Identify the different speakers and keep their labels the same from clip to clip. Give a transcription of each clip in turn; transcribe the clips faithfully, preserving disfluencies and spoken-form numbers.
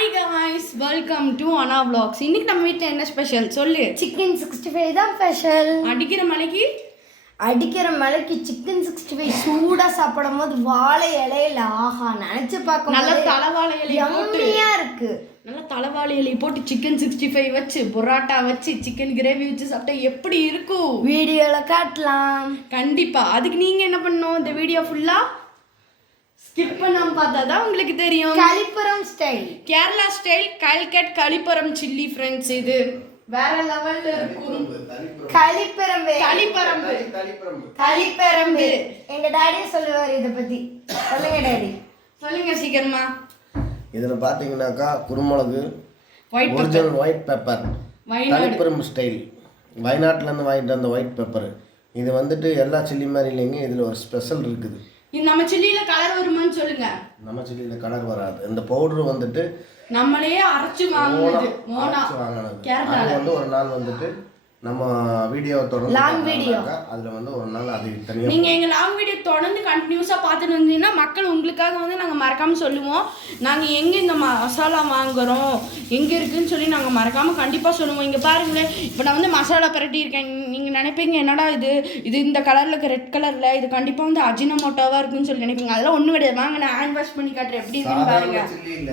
Speaker 1: guys, welcome to Anna Vlogs. இன்னைக்கு நம்ம வீட்ல என்ன ஸ்பெஷல் சொல்லு.
Speaker 2: சிக்கன் சிக்ஸ்டி ஃபைவ் தான் ஸ்பெஷல்.
Speaker 1: அடிக்கிற மலைக்கு
Speaker 2: அடிக்கிற மலைக்கு சிக்கன் சிக்ஸ்டி ஃபைவ் சூடா சாப்பிடும்போது வாழை இலையில ஆஹா நினைச்சு பார்க்க
Speaker 1: நல்ல தலைவாழை இலை போட்டு
Speaker 2: இருக்கு.
Speaker 1: நல்ல தலைவாழை இலை போட்டு சிக்கன் சிக்ஸ்டி ஃபைவ் வச்சு பொராட்டா வச்சு சிக்கன் கிரேவி வச்சு சாப்பிட்டா எப்படி இருக்கும்
Speaker 2: வீடியோல காட்டலாம்.
Speaker 1: கண்டிப்பா. அதுக்கு நீங்க என்ன பண்ணணும், இந்த வீடியோ ஃபுல்லா ஸ்கிப் பண்ணாம பார்த்தா தான் உங்களுக்கு தெரியும்.
Speaker 2: Kalippuram style,
Speaker 1: Kerala style Calicut Kalippuram chilli friends. இது வேற லெவல்ல இருக்கும்.
Speaker 2: கலிப்பரம்பு
Speaker 1: கலிப்பரம்பு
Speaker 2: கலிப்பரம்பு எங்க டாடி சொல்லுவார் இத பத்தி. சொல்லுங்க டாடி,
Speaker 1: சொல்லுங்க சீக்கிரமா.
Speaker 3: இதுல பாத்தீங்கன்னாக்கா குருமிளகு,
Speaker 1: white
Speaker 3: original white pepper, Kalippuram style, வயநாட்டுல இருந்து வாங்கிட்டு வந்த ஒயிட் பெப்பர். இது வந்துட்டு எல்லா சில்லி மாதிரி இல்லைங்க, இதுல ஒரு ஸ்பெஷல் இருக்குது.
Speaker 1: இது நம்ம சில்லியில கலர் வருமான்னு சொல்லுங்க.
Speaker 3: நம்ம சில்லியில கலர் வராது. இந்த பவுடர் வந்துட்டு
Speaker 1: நம்மளே அரைச்சு வாங்குனது. மோனா
Speaker 3: கேரளால வந்து ஒரு நாள் வந்துட்டு நம்ம வீடியோ தொடர்ந்து
Speaker 2: லாங் வீடியோ
Speaker 3: அதுல வந்து ஒரு நாள் அது தனியா
Speaker 1: நீங்க எங்க லாங் வீடியோ தொடர்ந்து கண்டினியூஸா பார்த்துட்டு வந்தீங்கன்னா மக்கள் உங்களுக்காக வந்து நாங்க மறக்காம சொல்லுவோம். நாங்க எங்க இந்த மசாலா வாங்குறோம், எங்க இருக்குன்னு சொல்லி நாங்க மறக்காம கண்டிப்பா சொல்லுவோம். இங்க பாருங்களேன், இப்போ நான் வந்து மசாலா பரட்டி இருக்கேன். நீங்க நினைப்பீங்க என்னடா இது இது இந்த கலர்ல இருக்கு, ரெட் கலர்ல, இது கண்டிப்பா வந்து அஜினமோட்டோவா இருக்குன்னு சொல்லி நினைப்பீங்க. அதெல்லாம் ஒண்ணு கிடையாது. வாங்க நான் ஹேண்ட் வாஷ் பண்ணி காட்டுறேன் எப்படி இருக்குன்னு பாருங்க.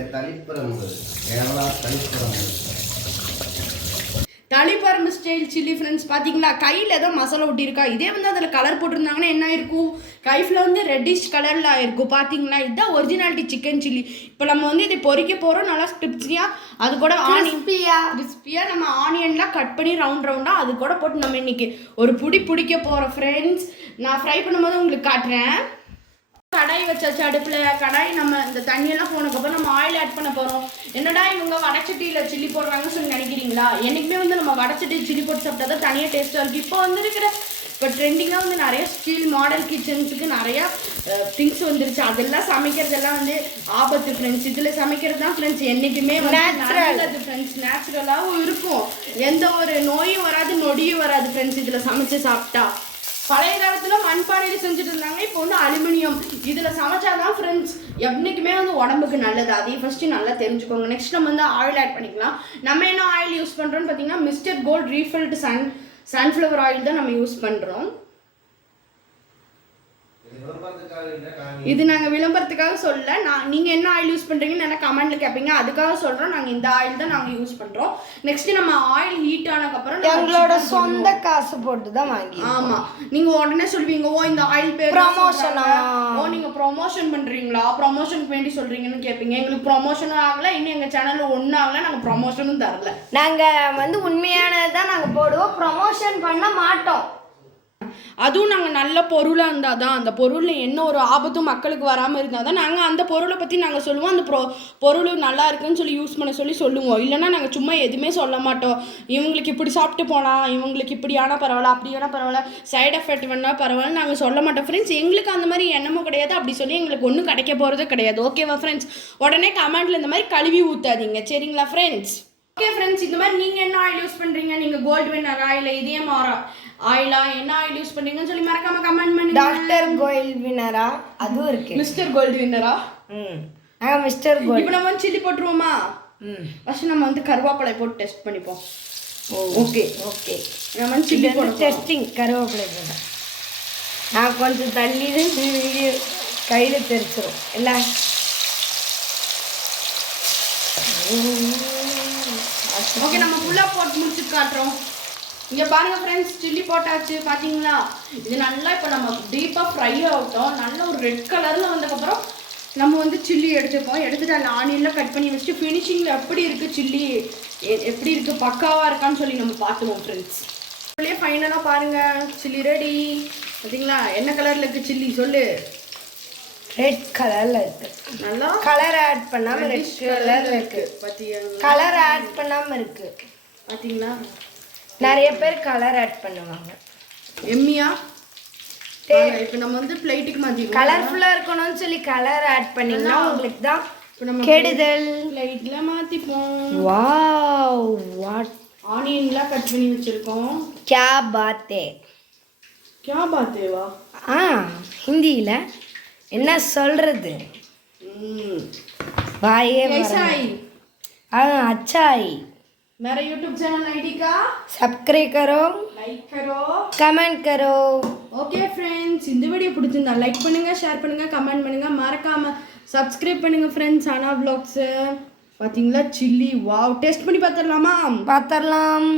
Speaker 1: Taliparamba style chilli friends. பார்த்தீங்களா, கையில் ஏதோ மசாலா ஒட்டியிருக்கா. இதே வந்து அதில் கலர் போட்டிருந்தாங்கன்னா என்ன இருக்கும், கைஃபில் வந்து ரெட்டிஷ் கலரில் ஆயிருக்கும். பார்த்தீங்களா, இதுதான் ஒரிஜினாலிட்டி சிக்கன் சில்லி. இப்போ நம்ம வந்து இதை பொரிக்க போகிறோம் நல்லா ஸ்கிரிப்ஸியாக. அது கூட ஆனியா கிறிஸ்பியாக நம்ம ஆனியன்லாம் கட் பண்ணி ரவுண்ட் ரவுண்டாக அது கூட போட்டு நம்ம இன்னைக்கு ஒரு புடி பிடிக்க போகிறோம் ஃப்ரெண்ட்ஸ். நான் ஃப்ரை பண்ணும்போது உங்களுக்கு காட்டுறேன். கடாய் வச்சாச்சு அடுப்பில். கடாய் நம்ம இந்த தண்ணியெல்லாம் போனதுக்கப்புறம் நம்ம ஆயில் ஆட் பண்ண போகிறோம். என்னடா இவங்க வடச்சட்டியில் சில்லி போடுறாங்கன்னு சொல்லி நினைக்கிறீங்களா? என்றைக்குமே வந்து நம்ம வடச்சட்டி சில்லி போட்டு சாப்பிட்டா தான் தனியாக டேஸ்ட்டாக இருக்குது. இப்போ வந்துருக்கிற இப்போ ட்ரெண்டிங்காக வந்து நிறைய ஸ்டீல் மாடல் கிச்சன்ஸுக்கு நிறையா திங்ஸ் வந்துருச்சு. அதெல்லாம் சமைக்கிறதெல்லாம் வந்து ஆபத்து ஃப்ரெண்ட்ஸ். இதில் சமைக்கிறது தான் ஃப்ரெண்ட்ஸ் என்றைக்குமே நல்லது ஃப்ரெண்ட்ஸ். நேச்சுரலாகவும் இருக்கும், எந்த ஒரு நோயும் வராது, நொடியும் வராது ஃப்ரெண்ட்ஸ் இதில் சமைச்சு சாப்பிட்டா. பழைய காலத்தில் மண்பானையில் செஞ்சுட்டு இருந்தாங்க, இப்போ வந்து அலுமினியம் இதில் சமைச்சாதான் ஃப்ரெண்ட்ஸ் என்றைக்குமே வந்து உடம்புக்கு நல்லது. அதையும் ஃபஸ்ட்டு நல்லா தெரிஞ்சுக்கோங்க. நெக்ஸ்ட் நம்ம வந்து ஆயில் ஆட் பண்ணிக்கலாம். நம்ம என்ன ஆயில் யூஸ் பண்ணுறோன்னு பார்த்தீங்கன்னா mister gold refined sun sunflower oil தான் நம்ம யூஸ் பண்ணுறோம். இது நாங்கள் விளம்பரத்துக்காக சொல்ல, நான் நீங்கள் என்ன ஆயில் யூஸ் பண்ணுறீங்கன்னு என்ன கமெண்ட்டில் கேட்பீங்க, அதுக்காக சொல்கிறோம். நாங்கள் இந்த ஆயில் தான் நாங்கள் யூஸ் பண்ணுறோம். நெக்ஸ்ட் நம்ம ஆயில் ஹீட் ஆனதுக்கப்புறம்
Speaker 2: எங்களோட சொந்த காசு போட்டு தான் வாங்கி.
Speaker 1: ஆமாம், நீங்கள் உடனே சொல்வீங்க, ஓ இந்த ஆயில் பேர்
Speaker 2: ப்ரமோஷனா,
Speaker 1: ஓ நீங்கள் ப்ரொமோஷன் பண்ணுறீங்களா, ப்ரொமோஷனுக்கு வேண்டி சொல்கிறீங்கன்னு கேட்பீங்க. எங்களுக்கு ப்ரொமோஷனும் ஆகலை, இன்னும் எங்கள் சேனலில் ஒன்றும் ஆகலை, நாங்கள் ப்ரொமோஷனும் தரல.
Speaker 2: நாங்கள் வந்து உண்மையானது தான் நாங்கள் போடுவோம், ப்ரமோஷன் பண்ண மாட்டோம்.
Speaker 1: அதுவும் நாங்கள் நல்ல பொருளாக இருந்தால் தான், அந்த பொருளில் என்ன ஒரு ஆபத்தும் மக்களுக்கு வராமல் இருந்தால் தான் நாங்கள் அந்த பொருளை பற்றி நாங்கள் சொல்லுவோம். அந்த ப்ரொ பொருள் நல்லா இருக்குன்னு சொல்லி யூஸ் பண்ண சொல்லி சொல்லுவோம். இல்லைன்னா நாங்கள் சும்மா எதுவுமே சொல்ல மாட்டோம். இவங்களுக்கு இப்படி சாப்பிட்டு போகலாம், இவங்களுக்கு இப்படி ஆனால் பரவாயில்ல, அப்படி ஆனால் பரவாயில்ல, சைடு எஃபெக்ட் வேணால் பரவாயில்ல நாங்கள் சொல்ல மாட்டோம் ஃப்ரெண்ட்ஸ். எங்களுக்கு அந்த மாதிரி எண்ணமும் கிடையாது, அப்படி சொல்லி எங்களுக்கு ஒன்றும் கிடைக்க போகிறது கிடையாது. ஓகேவா ஃப்ரெண்ட்ஸ்? உடனே கமெண்ட்டில் இந்த மாதிரி கழுவி ஊற்றாதீங்க, சரிங்களா ஃப்ரெண்ட்ஸ்? ஓகே ஃப்ரெண்ட்ஸ், இந்த மாதிரி நீங்கள் என்ன ஆயில் யூஸ் பண்ணுறீங்க, நீங்கள் கோல்டு வின்னர் ஆயில் இதே மாறா ஆயிலா என்ன ஆயில் யூஸ் பண்ணுறீங்கன்னு சொல்லி மறக்காம கமெண்ட் பண்ணி.
Speaker 2: டாக்டர் கோல்டு வின்னரா அதுவும் இருக்கு,
Speaker 1: மிஸ்டர் கோல்டு வின்னரா.
Speaker 2: ம் ஆ மிஸ்டர் கோல்டு.
Speaker 1: இப்போ நம்ம வந்து சில்லி போட்டுருவோமா? ம் ஃபர்ஸ்ட் நம்ம வந்து கருவேப்பிலை போட்டு டெஸ்ட் பண்ணிப்போம். ஓகே ஓகே நம்ம வந்து சில்லி போட்டு
Speaker 2: டெஸ்டிங் கருவேப்பிலை போட. நான் கொஞ்சம் தள்ளி வீடியோ கையில் தெரிச்சிடும் இல்லை.
Speaker 1: ஓகே, நம்ம ஃபுல்லாக போட்டு முடிச்சுட்டு காட்டுறோம். இங்கே பாருங்கள் ஃப்ரெண்ட்ஸ், சில்லி போட்டாச்சு பார்த்தீங்களா? இது நல்லா இப்போ நம்ம டீப்பாக ஃப்ரை ஆகட்டும். நல்ல ஒரு ரெட் கலரில் வந்ததுக்கப்புறம் நம்ம வந்து சில்லி எடுத்துப்போம். எடுத்துகிட்டு அதில் ஆனியனில் கட் பண்ணி வச்சுட்டு ஃபினிஷிங்கில் எப்படி இருக்குது சில்லி, எப்படி இருக்குது, பக்காவாக இருக்கான்னு சொல்லி நம்ம பார்த்துருவோம் ஃப்ரெண்ட்ஸ். சொல்லியே ஃபைனலாக பாருங்கள், சில்லி ரெடி. பார்த்தீங்களா என்ன கலரில் இருக்குது சில்லி சொல்லு?
Speaker 2: ரெட் கலரில் இருக்குது. நல்லா கலர் ஆட் பண்ணாமல் ரெட் கலரில் இருக்குது. பார்த்தீங்களா, கலர் ஆட் பண்ணாமல் இருக்குது.
Speaker 1: பார்த்தீங்களா,
Speaker 2: நிறைய பேர் கலர் ஆட் பண்ணுவாங்க.
Speaker 1: எம்மியா இப்போ நம்ம வந்து பிளேட்டுக்கு மாற்றி
Speaker 2: கலர்ஃபுல்லாக இருக்கணும்னு சொல்லி கலர் ஆட் பண்ணிங்கன்னா உங்களுக்கு தான் இப்போ நம்ம கெடுதல்.
Speaker 1: பிளேட்டில் மாற்றிப்போம்.
Speaker 2: வாவ், வாட்
Speaker 1: ஆனியன்லாம் கட் பண்ணி வச்சுருக்கோம்.
Speaker 2: கியா பாத்தே
Speaker 1: கியா பாத்தேவா?
Speaker 2: ஆ ஹிந்தியில் என்ன சொல்கிறது?
Speaker 1: ம்
Speaker 2: வாயே
Speaker 1: कैसा आई
Speaker 2: हाँ अच्छा है।
Speaker 1: मेरा यूट्यूब चैनल आईडी का
Speaker 2: सब्सक्राइब करो,
Speaker 1: லைக் करो.
Speaker 2: कमेंट करो.
Speaker 1: ஓகே ஃப்ரெண்ட்ஸ், இந்த வீடியோ பிடிச்சிருந்தா லைக் பண்ணுங்க, ஷேர் பண்ணுங்க, கமெண்ட் பண்ணுங்க, மறக்காம சப்ஸ்கிரைப் பண்ணுங்க ஃப்ரெண்ட்ஸ். ஆனா vlogs பாத்தீங்களா சில்லி வாவ், டேஸ்ட் பண்ணி பார்த்துடலாமா?
Speaker 2: பார்த்துடலாம்.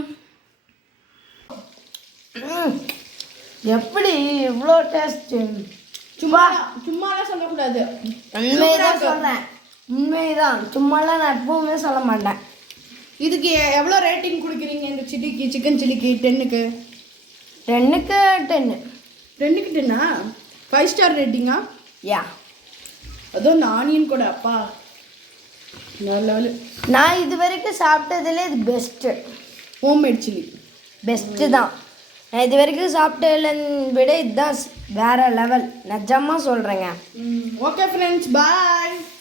Speaker 2: எப்படி இவ்வளோ டேஸ்ட்?
Speaker 1: சும்மா சும்மாலாம் சொல்லக்கூடாது,
Speaker 2: உண்மைதான் சொல்கிறேன், உண்மைதான். சும்மாலாம் நான் எப்பவுமே சொல்ல மாட்டேன்.
Speaker 1: இதுக்கு எவ்வளோ ரேட்டிங் கொடுக்குறீங்க இந்த சில்லிக்கு, சிக்கன் சில்லிக்கு? டென்னுக்கு
Speaker 2: டென்னுக்கு டென்னு.
Speaker 1: ரெண்டுக்கு டென்னா? Five star ரேட்டிங்கா?
Speaker 2: யா.
Speaker 1: அதுவும் இந்த ஆனியன் கூட அப்பா நல்ல.
Speaker 2: நான் இது வரைக்கும் சாப்பிட்டதுல இது பெஸ்ட்டு.
Speaker 1: ஹோம்மேட் சில்லி
Speaker 2: பெஸ்ட்டு தான். நான் இது வரைக்கும் சாப்பிட்டதுல விட இதுதான் வேற லெவல், நிஜமாக சொல்கிறேங்க.
Speaker 1: ஓகே ஃப்ரெண்ட்ஸ், பாய்.